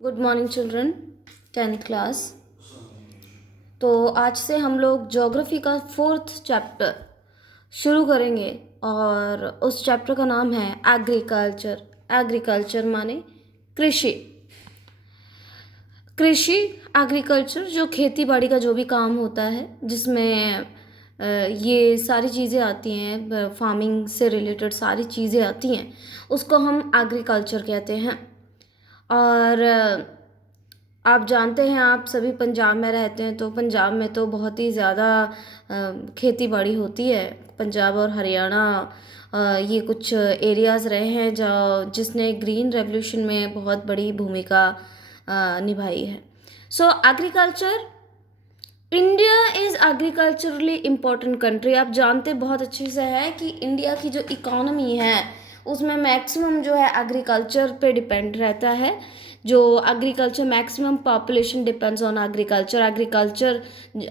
Good morning children, 10th class. तो आज से हम लोग ज्योग्राफी का 4th चैप्टर शुरू करेंगे और उस चैप्टर का नाम है एग्रीकल्चर। एग्रीकल्चर माने कृषि। कृषि एग्रीकल्चर जो खेती बाड़ी का जो भी काम होता है, जिसमें ये सारी चीज़ें आती हैं, फार्मिंग से रिलेटेड सारी चीज़ें आती हैं, उसको हम एग्रीकल्चर कहते हैं। और आप जानते हैं, आप सभी पंजाब में रहते हैं, तो पंजाब में तो बहुत ही ज़्यादा खेती बाड़ी होती है। पंजाब और हरियाणा ये कुछ एरियाज़ रहे हैं जिसने ग्रीन रेवोल्यूशन में बहुत बड़ी भूमिका निभाई है। सो agriculture, India is agriculturally important country. आप जानते बहुत अच्छे से है कि इंडिया की जो इकोनॉमी है उसमें मैक्सिमम जो है एग्रीकल्चर पे डिपेंड रहता है। जो agriculture, maximum population depends on agriculture.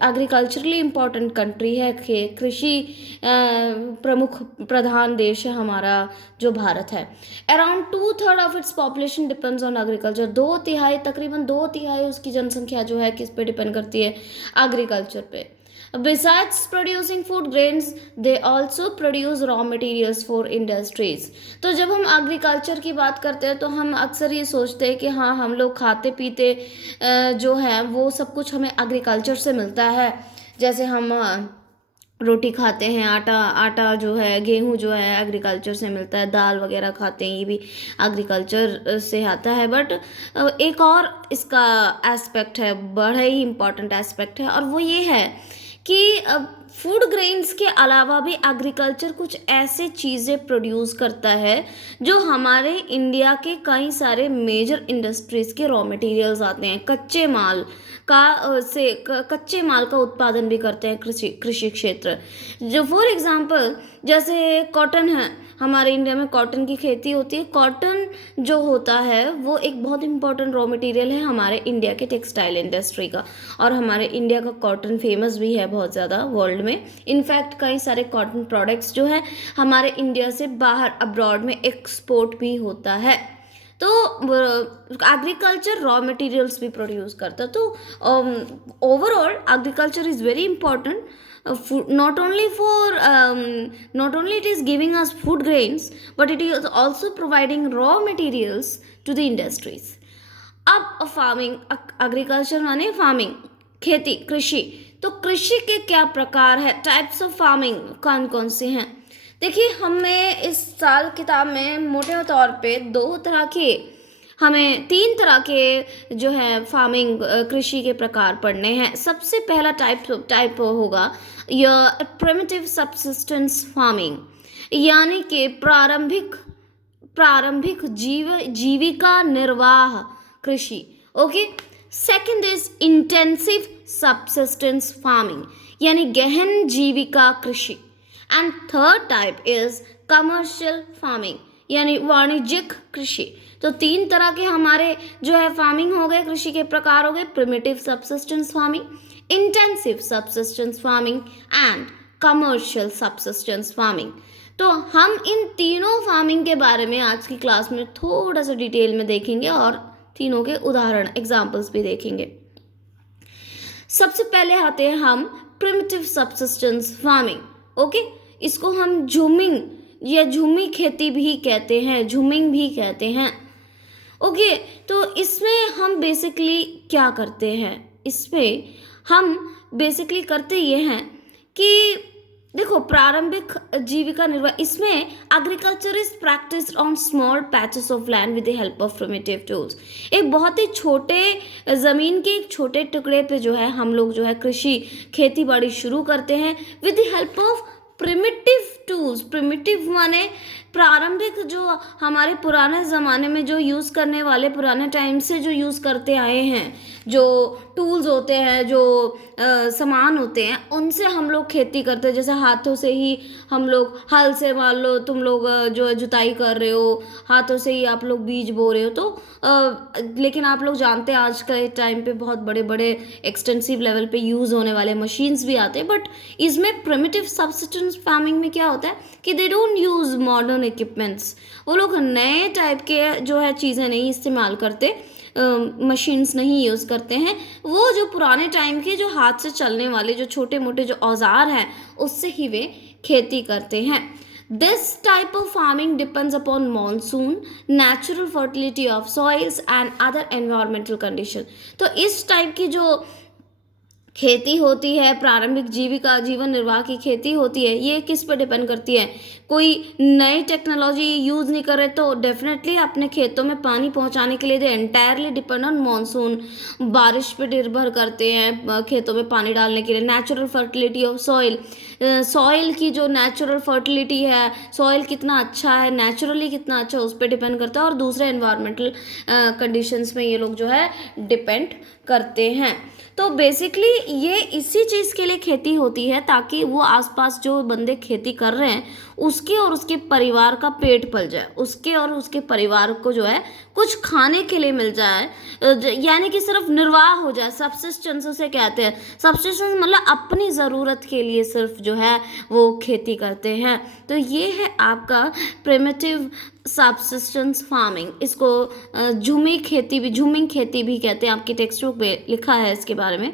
Agriculturally important country है। कृषि प्रमुख प्रधान देश है हमारा जो भारत है। Around 2/3 of its population depends on agriculture. तकरीबन 2/3 उसकी जनसंख्या जो है किस पे डिपेंड करती है? एग्रीकल्चर पे। Besides producing food grains, they also produce raw materials for industries. तो जब हम एग्रीकल्चर की बात करते हैं तो हम अक्सर ये सोचते हैं कि हाँ, हम लोग खाते पीते जो है वो सब कुछ हमें एग्रीकल्चर से मिलता है। जैसे हम रोटी खाते हैं, आटा जो है, गेहूँ जो है एग्रीकल्चर से मिलता है, दाल वगैरह खाते हैं, ये भी एग्रीकल्चर से आता है। बट एक और इसका एस्पेक्ट है, बड़ा ही इम्पॉर्टेंट एस्पेक्ट है, और वो ये है कि फूड ग्रेन्स के अलावा भी एग्रीकल्चर कुछ ऐसे चीज़ें प्रोड्यूस करता है जो हमारे इंडिया के कई सारे मेजर इंडस्ट्रीज़ के रॉ मटेरियल्स आते हैं। कच्चे माल का उत्पादन भी करते हैं कृषि क्षेत्र। जो फॉर एग्जांपल जैसे कॉटन है, हमारे इंडिया में कॉटन की खेती होती है। कॉटन जो होता है वो एक बहुत इंपॉर्टेंट रॉ मटेरियल है हमारे इंडिया के टेक्सटाइल इंडस्ट्री का, और हमारे इंडिया का कॉटन फेमस भी है बहुत ज़्यादा वर्ल्ड में। इनफैक्ट कई सारे कॉटन प्रोडक्ट्स जो है हमारे इंडिया से बाहर अब्रॉड में एक्सपोर्ट भी होता है। तो एग्रीकल्चर रॉ मटेरियल्स भी प्रोड्यूस करता है। तो overall agriculture is very important, not only it is giving us food grains, but it is also providing raw materials to the industries. अब फार्मिंग, एग्रीकल्चर माने फार्मिंग, खेती, कृषि। तो कृषि के क्या प्रकार है, टाइप्स ऑफ फार्मिंग कौन कौन से हैं? देखिए, हमें इस साल किताब में मोटे तौर पे हमें 3 तरह के जो है फार्मिंग, कृषि के प्रकार पढ़ने हैं। सबसे पहला टाइप होगा यह प्रिमिटिव सब्सिस्टेंस फार्मिंग, यानी कि प्रारंभिक जीविका निर्वाह कृषि। Okay. Second is intensive subsistence farming, यानी गहन जीविका कृषि। And third type is commercial farming, यानी वाणिज्यिक कृषि। तो 3 तरह के हमारे जो है फार्मिंग हो गए, कृषि के प्रकार हो गए: primitive subsistence farming, intensive subsistence farming and commercial subsistence farming. तो हम इन तीनों फार्मिंग के बारे में आज की क्लास में थोड़ा सा डिटेल में देखेंगे और तीनों के उदाहरण, एग्जाम्पल्स भी देखेंगे। सबसे पहले आते हैं हम प्रिमिटिव सब्सिस्टेंस फार्मिंग। ओके, इसको हम झूमिंग या झूमी खेती भी कहते हैं, झूमिंग भी कहते हैं। ओके, तो इसमें हम बेसिकली क्या करते हैं? इसमें हम बेसिकली करते ये हैं कि देखो, प्रारंभिक जीविका निर्वाह, इसमें agriculture is practised on small patches of land with the help of primitive tools. एक बहुत ही छोटे ज़मीन के एक छोटे टुकड़े पे जो है हम लोग जो है कृषि खेती बाड़ी शुरू करते हैं with the help of primitive tools. Primitive माने प्रारंभिक, जो हमारे पुराने ज़माने में जो यूज़ करने वाले, पुराने टाइम से जो यूज़ करते आए हैं, जो टूल्स होते हैं, जो सामान होते हैं, उनसे हम लोग खेती करते हैं। जैसे हाथों से ही हम लोग, हल से मान लो तुम लोग जो जुताई कर रहे हो, हाथों से ही आप लोग बीज बो रहे हो। तो लेकिन आप लोग जानते हैं आज के टाइम पे बहुत बड़े बड़े एक्सटेंसिव लेवल पे यूज़ होने वाले मशीन्स भी आते हैं। बट इसमें प्रिमिटिव सब्सिस्टेंस फार्मिंग में क्या होता है कि they don't use modern equipments, वो लोग नए टाइप के जो है चीज़ें नहीं इस्तेमाल करते, मशीन्स नहीं यूज़ करते हैं। वो जो पुराने टाइम के जो हाथ से चलने वाले जो छोटे मोटे जो औजार हैं उससे ही वे खेती करते हैं। This type of farming depends upon monsoon, natural fertility of soils and other environmental condition. तो इस टाइप की जो खेती होती है, प्रारंभिक जीविका जीवन निर्वाह की खेती होती है, ये किस पे डिपेंड करती है? कोई नई टेक्नोलॉजी यूज़ नहीं कर रहे तो डेफिनेटली अपने खेतों में पानी पहुंचाने के लिए दे एंटायरली डिपेंड ऑन मानसून, बारिश पे निर्भर करते हैं खेतों में पानी डालने के लिए। Natural fertility of soil, soil की जो नेचुरल फर्टिलिटी है, सॉइल कितना अच्छा है, नेचुरली कितना अच्छा, उस पर डिपेंड करता है। और दूसरे एनवायरमेंटल कंडीशंस में ये लोग जो है डिपेंड करते हैं। तो बेसिकली ये इसी चीज़ के लिए खेती होती है ताकि वो आसपास जो बंदे खेती कर रहे हैं उसके और उसके परिवार का पेट पल जाए, उसके और उसके परिवार को जो है कुछ खाने के लिए मिल जाए, यानी कि सिर्फ निर्वाह हो जाए। सब्सिस्टेंस उसे कहते हैं। सब्सिस्टेंस मतलब अपनी ज़रूरत के लिए सिर्फ जो है वो खेती करते हैं। तो ये है आपका प्रिमिटिव सब्सिस्टेंस फार्मिंग। इसको झूमिंग खेती भी कहते हैं, आपकी टेक्स्ट बुक में लिखा है इसके बारे में।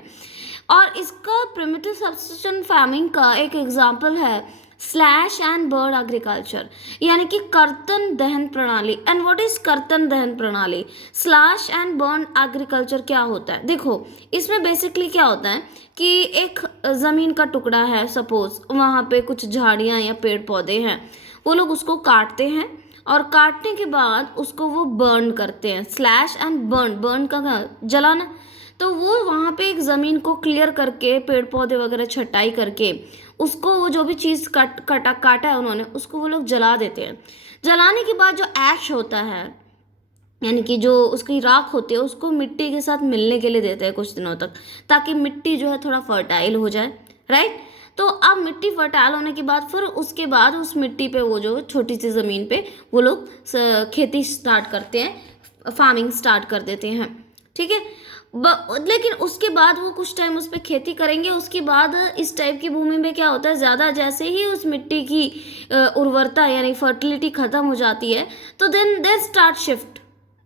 और इसका प्रिमिटिव सब्सिस्टेंस फार्मिंग का एक एग्जांपल है स्लैश एंड बर्न एग्रीकल्चर, यानी कि कर्तन दहन प्रणाली। एंड व्हाट इज कर्तन दहन प्रणाली? स्लैश एंड बर्न एग्रीकल्चर क्या होता है? देखो, इसमें बेसिकली क्या होता है कि एक ज़मीन का टुकड़ा है, सपोज वहाँ पे कुछ झाड़ियाँ या पेड़ पौधे हैं, वो लोग उसको काटते हैं और काटने के बाद उसको वो बर्न करते हैं। स्लैश एंड बर्न, बर्न का जलाना। तो वो वहाँ पे एक ज़मीन को क्लियर करके पेड़ पौधे वगैरह छटाई करके उसको वो जो भी चीज़ काटा है उन्होंने, उसको वो लोग जला देते हैं। जलाने के बाद जो ऐश होता है, यानी कि जो उसकी राख होती है, उसको मिट्टी के साथ मिलने के लिए देते हैं कुछ दिनों तक, ताकि मिट्टी जो है थोड़ा फर्टाइल हो जाए, राइट। तो अब मिट्टी फर्टाइल होने के बाद फिर उसके बाद उस मिट्टी पे वो जो छोटी सी ज़मीन पे वो लोग खेती स्टार्ट करते हैं, फार्मिंग स्टार्ट कर देते हैं, ठीक है। लेकिन उसके बाद वो कुछ टाइम उस पर खेती करेंगे। उसके बाद इस टाइप की भूमि में क्या होता है, ज़्यादा जैसे ही उस मिट्टी की उर्वरता यानी फर्टिलिटी ख़त्म हो जाती है, तो then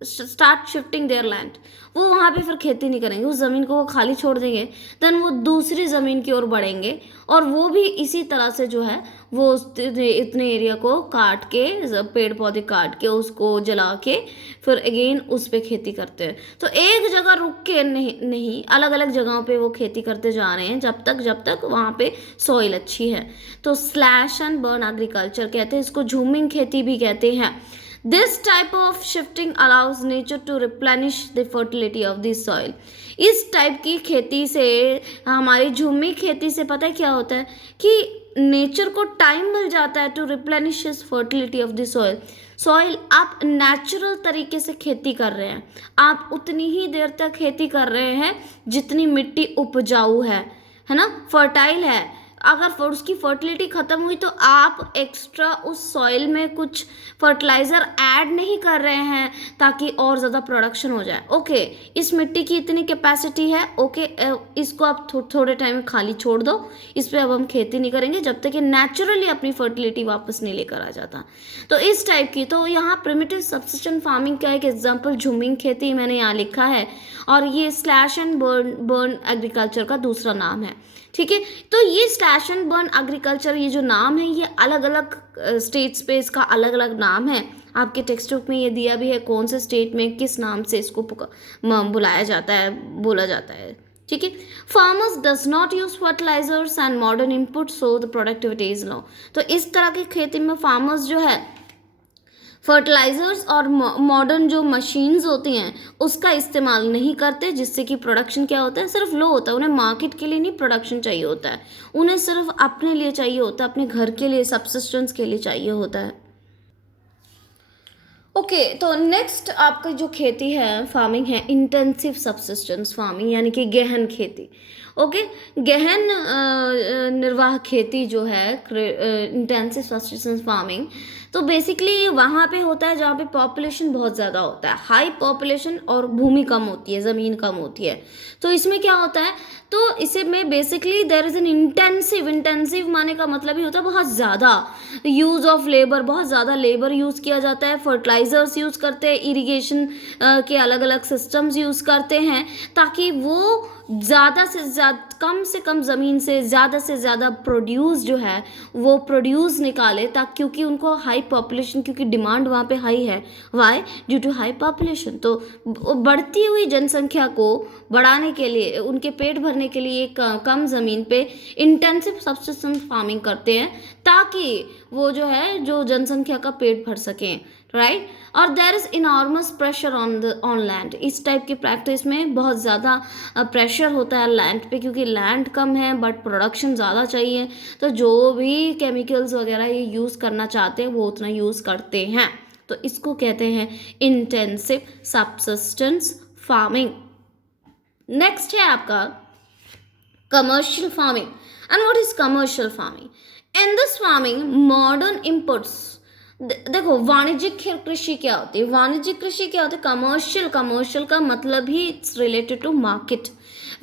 start shifting their land. वो वहाँ पे फिर खेती नहीं करेंगे, उस ज़मीन को वो खाली छोड़ देंगे। देन वो दूसरी ज़मीन की ओर बढ़ेंगे और वो भी इसी तरह से जो है वो इतने एरिया को काट के, पेड़ पौधे काट के, उसको जला के फिर अगेन उस पर खेती करते हैं। तो एक जगह रुक के नहीं अलग अलग जगहों पे वो खेती करते जा रहे हैं जब तक वहाँ पे सॉइल अच्छी है। तो स्लैश एंड बर्न एग्रीकल्चर कहते हैं इसको, झूमिंग खेती भी कहते हैं। This type of shifting allows nature to replenish the fertility of the soil. इस टाइप की खेती से, हमारी झूमी खेती से पता है क्या होता है कि नेचर को टाइम मिल जाता है to replenish fertility of the soil. Soil आप नेचुरल तरीके से खेती कर रहे हैं, आप उतनी ही देर तक खेती कर रहे हैं जितनी मिट्टी उपजाऊ है ना, फर्टाइल है। अगर उसकी फर्टिलिटी ख़त्म हुई तो आप एक्स्ट्रा उस सॉइल में कुछ फर्टिलाइज़र ऐड नहीं कर रहे हैं ताकि और ज़्यादा प्रोडक्शन हो जाए। ओके, इस मिट्टी की इतनी कैपेसिटी है, ओके, इसको आप थोड़े टाइम में खाली छोड़ दो, इस पर अब हम खेती नहीं करेंगे जब तक कि नेचुरली अपनी फर्टिलिटी वापस नहीं लेकर आ जाता। तो इस टाइप की, तो यहाँ प्रिमिटिव सब्सिस्टेंस फार्मिंग का एक एग्जाम्पल झूमिंग खेती मैंने यहाँ लिखा है, और ये स्लैश एंड बर्न एग्रीकल्चर का दूसरा नाम है, ठीक है। तो ये स्लैश एंड बर्न एग्रीकल्चर, ये जो नाम है, ये अलग अलग स्टेट्स पे इसका अलग अलग नाम है। आपके टेक्स्ट बुक में ये दिया भी है कौन से स्टेट में किस नाम से इसको बुलाया जाता है, बोला जाता है, ठीक है। Farmers does not use fertilisers and modern input so the productivity is low. तो इस तरह की खेती में फार्मर्स जो है फर्टिलाइज़र्स और मॉडर्न जो मशीन्स होती हैं उसका इस्तेमाल नहीं करते, जिससे कि प्रोडक्शन क्या होता है, सिर्फ लो होता है। उन्हें मार्केट के लिए नहीं प्रोडक्शन चाहिए होता है, उन्हें सिर्फ अपने लिए चाहिए होता है, अपने घर के लिए, सब्सिस्टेंस के लिए चाहिए होता है। ओके, तो नेक्स्ट आपकी जो खेती है, फार्मिंग है, इंटेंसिव सब्सिस्टेंस फार्मिंग, यानी कि गहन खेती। ओके। गहन निर्वाह खेती जो है, इंटेंसिव सब्सिस्टेंस फार्मिंग, तो बेसिकली वहाँ पे होता है जहाँ पे पॉपुलेशन बहुत ज़्यादा होता है, हाई पॉपुलेशन, और भूमि कम होती है, ज़मीन कम होती है। तो इसमें क्या होता है, तो इसे में basically there is an intensive माने का मतलब ही होता है बहुत ज़्यादा यूज़ ऑफ लेबर, बहुत ज़्यादा लेबर यूज़ किया जाता है, फर्टिलाइज़र्स यूज़ करते हैं, इरिगेशन के अलग अलग सिस्टम्स यूज़ करते हैं, ताकि वो ज़्यादा से कम ज़मीन से ज़्यादा प्रोड्यूस जो है वो प्रोड्यूस निकाले, ताकि क्योंकि उनको हाई पॉपुलेशन, क्योंकि डिमांड वहाँ पे हाई है, why due to high population. तो बढ़ती हुई जनसंख्या को बढ़ाने के लिए, उनके पेट भरने के लिए कम ज़मीन पे इंटेंसिव सब्सिस्टेंस फार्मिंग करते हैं, ताकि वो जो है जो जनसंख्या का पेट भर सकें, राइट। और there is enormous pressure on land. इस टाइप की प्रैक्टिस में बहुत ज़्यादा प्रेशर होता है लैंड पे, क्योंकि लैंड कम है बट प्रोडक्शन ज़्यादा चाहिए, तो जो भी केमिकल्स वगैरह ये यूज़ करना चाहते हैं वो उतना यूज़ करते हैं। तो इसको कहते हैं इंटेंसिव सब्सिस्टेंस फार्मिंग। नेक्स्ट है आपका commercial farming. And what is commercial farming? In this farming modern inputs, देखो वाणिज्यिक कृषि क्या होती है, वाणिज्यिक कृषि क्या होती है, कमर्शियल का मतलब ही it's related to market.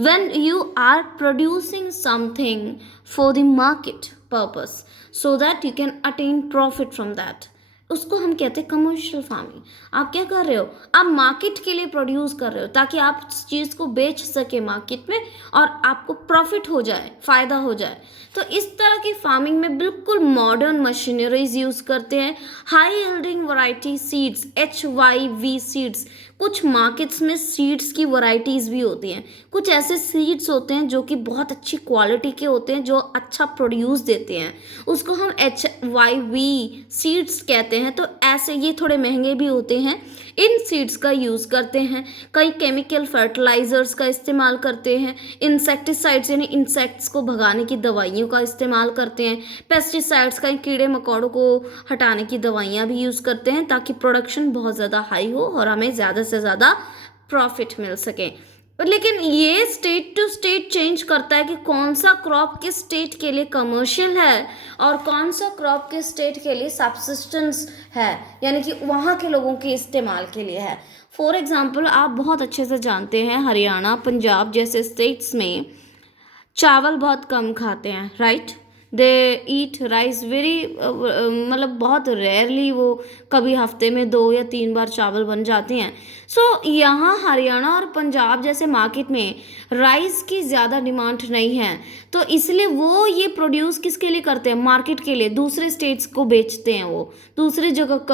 When you are producing something for the market purpose so that you can attain profit from that, उसको हम कहते हैं कमर्शियल फार्मिंग। आप क्या कर रहे हो, आप मार्केट के लिए प्रोड्यूस कर रहे हो, ताकि आप उस चीज़ को बेच सके मार्केट में और आपको प्रॉफिट हो जाए, फ़ायदा हो जाए। तो इस तरह की फार्मिंग में बिल्कुल मॉडर्न मशीनरीज यूज़ करते हैं, high yielding variety seeds, HYV seeds. कुछ मार्केट्स में सीड्स की वैरायटीज़ भी होती हैं, कुछ ऐसे सीड्स होते हैं जो कि बहुत अच्छी क्वालिटी के होते हैं, जो अच्छा प्रोड्यूस देते हैं, उसको हम HYV सीड्स कहते हैं। तो ऐसे ये थोड़े महंगे भी होते हैं, इन सीड्स का यूज़ करते हैं। कई केमिकल फर्टिलाइजर्स का इस्तेमाल करते हैं, इंसेक्टिसाइड्स यानी इंसेक्ट्स को भगाने की दवाइयों का इस्तेमाल करते हैं, पेस्टिसाइड्स का कीड़े मकोड़ों को हटाने की दवाइयाँ भी यूज़ करते हैं, ताकि प्रोडक्शन बहुत ज़्यादा हाई हो और हमें ज़्यादा से ज़्यादा प्रॉफिट मिल सके। लेकिन ये स्टेट टू स्टेट चेंज करता है कि कौन सा क्रॉप किस स्टेट के लिए कमर्शियल है और कौन सा क्रॉप किस स्टेट के लिए सब्सिस्टेंस है, यानी कि वहाँ के लोगों के इस्तेमाल के लिए है। फॉर एग्जांपल आप बहुत अच्छे से जानते हैं हरियाणा, पंजाब जैसे स्टेट्स में चावल बहुत कम खाते हैं, राइट। दे ईट राइस वेरी, मतलब बहुत रेयरली, वो कभी हफ्ते में 2 या 3 बार चावल बन जाते हैं। सो यहाँ हरियाणा और पंजाब जैसे मार्केट में राइस की ज़्यादा डिमांड नहीं है, तो इसलिए वो ये प्रोड्यूस किसके लिए करते हैं, मार्केट के लिए, दूसरे स्टेट्स को बेचते हैं, वो दूसरी जगह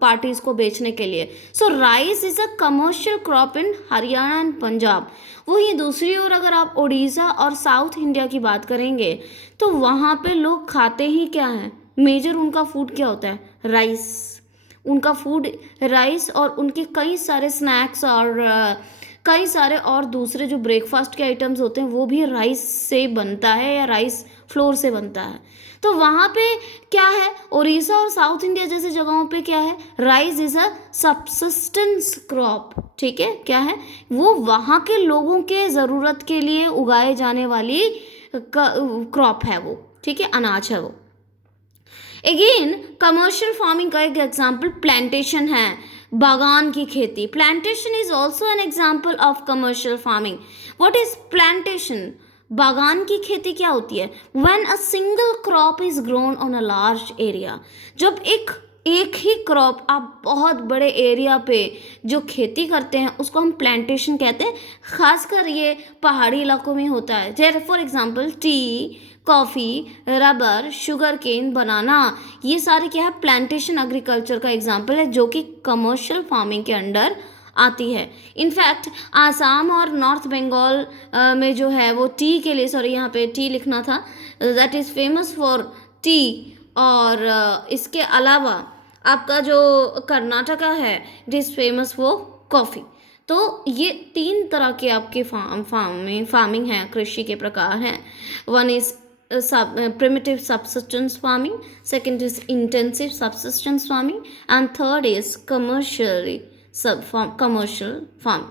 पार्टीज को बेचने के लिए। So rice is a commercial crop in Haryana and Punjab. वहीं दूसरी ओर अगर आप उड़ीसा और साउथ इंडिया की बात करेंगे, तो वहाँ पे लोग खाते ही क्या है, मेजर उनका फूड क्या होता है, राइस। उनका फूड राइस, और उनके कई सारे स्नैक्स और कई सारे और दूसरे जो ब्रेकफास्ट के आइटम्स होते हैं वो भी राइस से बनता है या राइस फ्लोर से बनता है। तो वहाँ पे क्या है, उड़ीसा और साउथ इंडिया जैसी जगहों पे क्या है, rice is a subsistence crop, ठीक है, क्या है वो वहाँ के लोगों के ज़रूरत के लिए उगाए जाने वाली क्रॉप है वो, ठीक है, अनाज है वो। अगेन कमर्शियल फार्मिंग का एक एग्जाम्पल प्लांटेशन है, बागान की खेती। Plantation is also an example of commercial farming. What is plantation? बागान की खेती क्या होती है? When a single crop is grown on a large area, जब एक ही क्रॉप आप बहुत बड़े एरिया पे जो खेती करते हैं उसको हम प्लांटेशन कहते हैं। खासकर ये पहाड़ी इलाकों में होता है, जैसे for example tea, coffee, rubber, sugarcane, banana, ये सारे क्या है, प्लांटेशन एग्रीकल्चर का एग्जांपल है, जो कि कमर्शियल फार्मिंग के अंडर आती है। इनफैक्ट आसाम और नॉर्थ बंगाल में जो है वो टी के लिए, सॉरी यहाँ पे टी लिखना था, that is famous for T. और इसके अलावा आपका जो कर्नाटका है, it is famous for coffee. तो ये 3 तरह के आपके फार्मिंग हैं, कृषि के प्रकार हैं। One is primitive subsistence farming, second is intensive subsistence farming, and third is commercial farming.